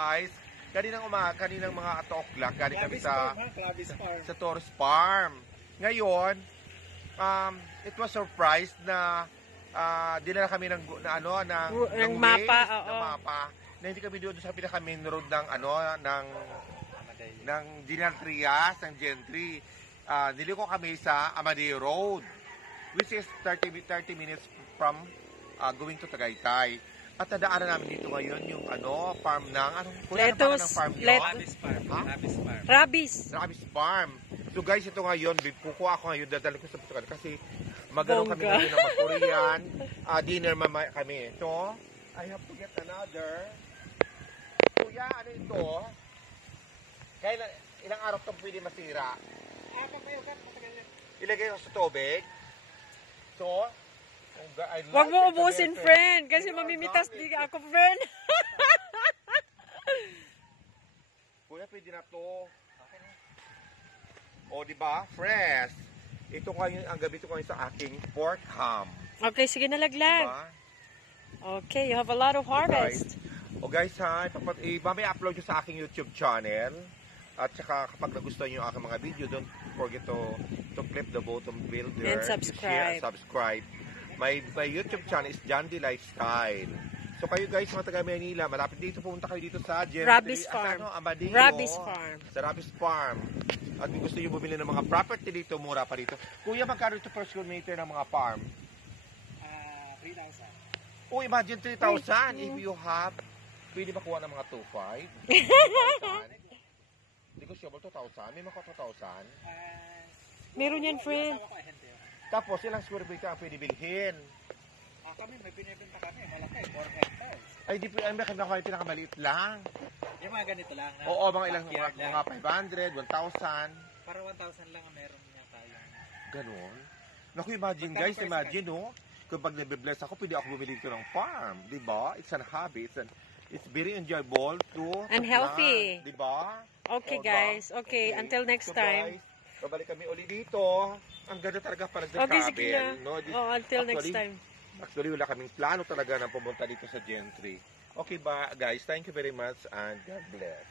guys, kaninang mga 2 o'clock, galing kami sa Torres Farm. Ngayon, it was surprised na dinala kami ng mapa, na hindi kami doon sa pinaka main road ng ng General Trias, ng Gentry. Niliko kami sa Amadeo Road, which is 30 minutes from going to Tagaytay. At nadaanan namin dito ngayon yung farm ng lettuce, Rabis Farm. So guys, ito ngayon, kukuha ako ngayon, dadali ko sa Putukan kasi magano'n kami ngayon ng mag-Korean dinner mamaya kami. So, I have to get another. Kuya, ano ito? Ilang araw ito pwede masira? Ilagay ko sa tubig. So, wag mo ubusin, friend, kasi mamimitas di ako, friend. Kuya, pwede na to. O, diba? Fresh. Ito ngayon, ang gabi ito ngayon sa aking pork ham. Okay, sige na laglag. Diba? Okay, you have a lot of harvest. Guys ha, mamaya upload nyo sa aking YouTube channel. At saka kapag nagustuhan nyo yung aking mga video, don't forget to click the button builder. And subscribe. Share and subscribe. My YouTube channel is John D. Lifestyle. So kayo guys, mga taga Manila, malapit dito, pumunta kayo dito sa Rabis Farm. Rabis Farm. Sa Rabis Farm. At kung gusto nyo bumili ng mga property dito, mura pa dito. Kuya, magkano ito per square meter ng mga farm? 3,000. Oh, imagine 3,000. If you have, pwede makuha ng mga 2,500. 2,000. Negotiable 2,000. May mga 2,000. Meron yan, friend. Tapos, ilang square meter ang pwede bilhin? Kami, may binibenta kami. Malaki, 4 hectares. Ay, di po, may kinakain pinakamaliit lang. Yung mga ganito lang. Oo, mga ilang, mga 500, 1,000. Para 1,000 lang ang meron niya tayo. Ganon. Naku, imagine guys, imagine, no? Kung pag nabibless ako, pwede ako bumili dito ng farm. Diba? It's a hobby. It's very enjoyable to and healthy. Diba? Okay, guys. Okay, until next time. Guys, babalik kami uli dito. Ang ganda talaga pala ng okay, sige na. No? Until next time. Actually, wala kaming plano talaga na pumunta dito sa Gentry. Okay ba, guys? Thank you very much and God bless.